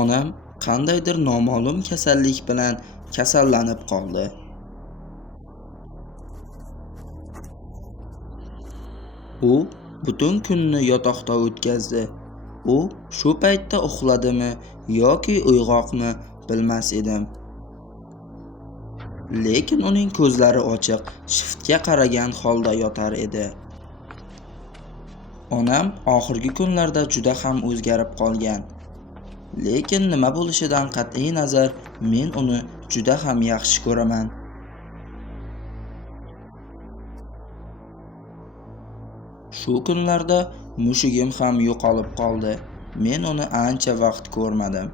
Onam qandaydir noma'lum kasallik bilan kasallanib qoldi. U butun kunni yotoqda o'tkazdi. U shu paytda uxladimi yoki uyg'oqmi bilmas edim. Lekin uning ko'zlari ochiq, shiftga qaragan holda yotar edi. Onam oxirgi kunlarda juda ham o'zgarib qolgan. Lekin nima bo'lishidan qat'iy nazar, men uni juda ham yaxshi ko'raman. Shu kunlarda mushugim ham yo'qolib qoldi. Men uni ancha vaqt ko'rmadim.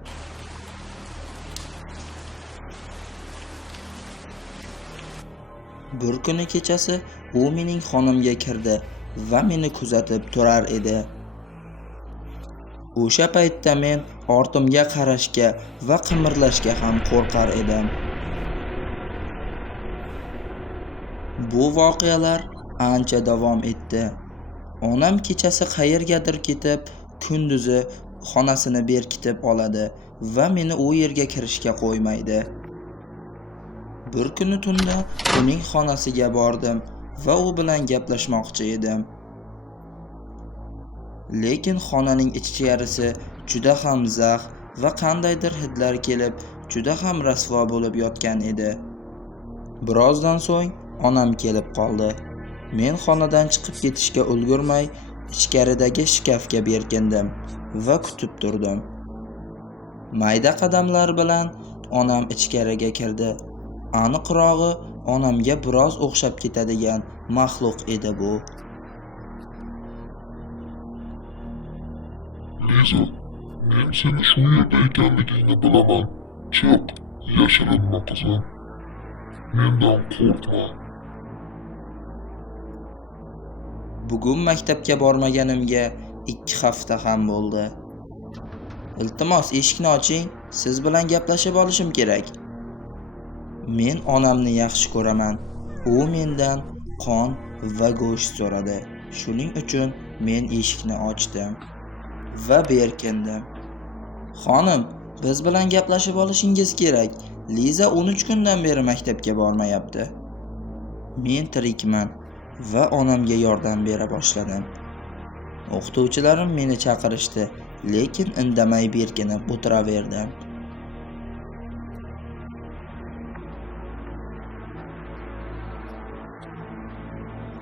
Bir kuni kechasi u mening xonamga kirdi va meni kuzatib turar edi. O'sha paytda men ortimga qarashga va qimirlashga ham qo'rqar edim. Bu voqealar ancha davom etdi. Onam kechasi qayergadir ketib, kunduzi xonasini berkitib oladi va meni u yerga kirishga qo'ymaydi. Bir kuni tunda uning xonasiga bordim va u bilan gaplashmoqchi edim. Lekin xonaning ichkarisi juda ham zax va qandaydir hidlar kelib, juda ham rasvo bo'lib yotgan edi. Birozdan so'ng onam kelib qoldi. Men xonadan chiqib ketishga ulgurmay, ichkaridagi shkafga berkindim va kutib turdim. Mayda qadamlar bilan onam ichkariga kirdi. Aniqrog'i, onamga biroz o'xshab ketadigan maxluq edi bu. Liza, men seni shu yerda ekanligingni bilaman. Chiq, yashirinma qizim. Mendan qo'rqma. Bugun maktabga bormaganimga 2 hafta ham bo'ldi. Iltimos, eshikni oching, siz bilan gaplashib olishim kerak. Men onamni yaxshi ko'raman. U mendan qon va go'sht so'radi. Shuning uchun men eshikni ochdim va berkindim. Xonim, biz bilan gaplashib olishingiz kerak. Liza 13 kundan beri maktabga bormayapti. Men tirikman va onamga yordam bera boshladim. O'qituvchilarim meni chaqirishdi, lekin indamay berkinib o'tiraverdim.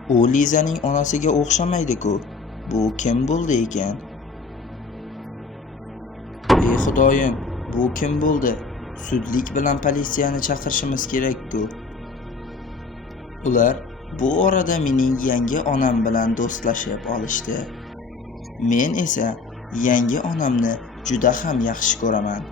U Lizaning onasiga o'xshamaydi-ku. Bu kim bo'ldi ekan? Ey Xudoyim, bu kim bo'ldi? Sudlik bilan politsiyani chaqirishimiz kerak-ku. Ular bu orada mening yangi onam bilan do'stlashib olishdi. Men esa yangi onamni juda ham yaxshi ko'raman.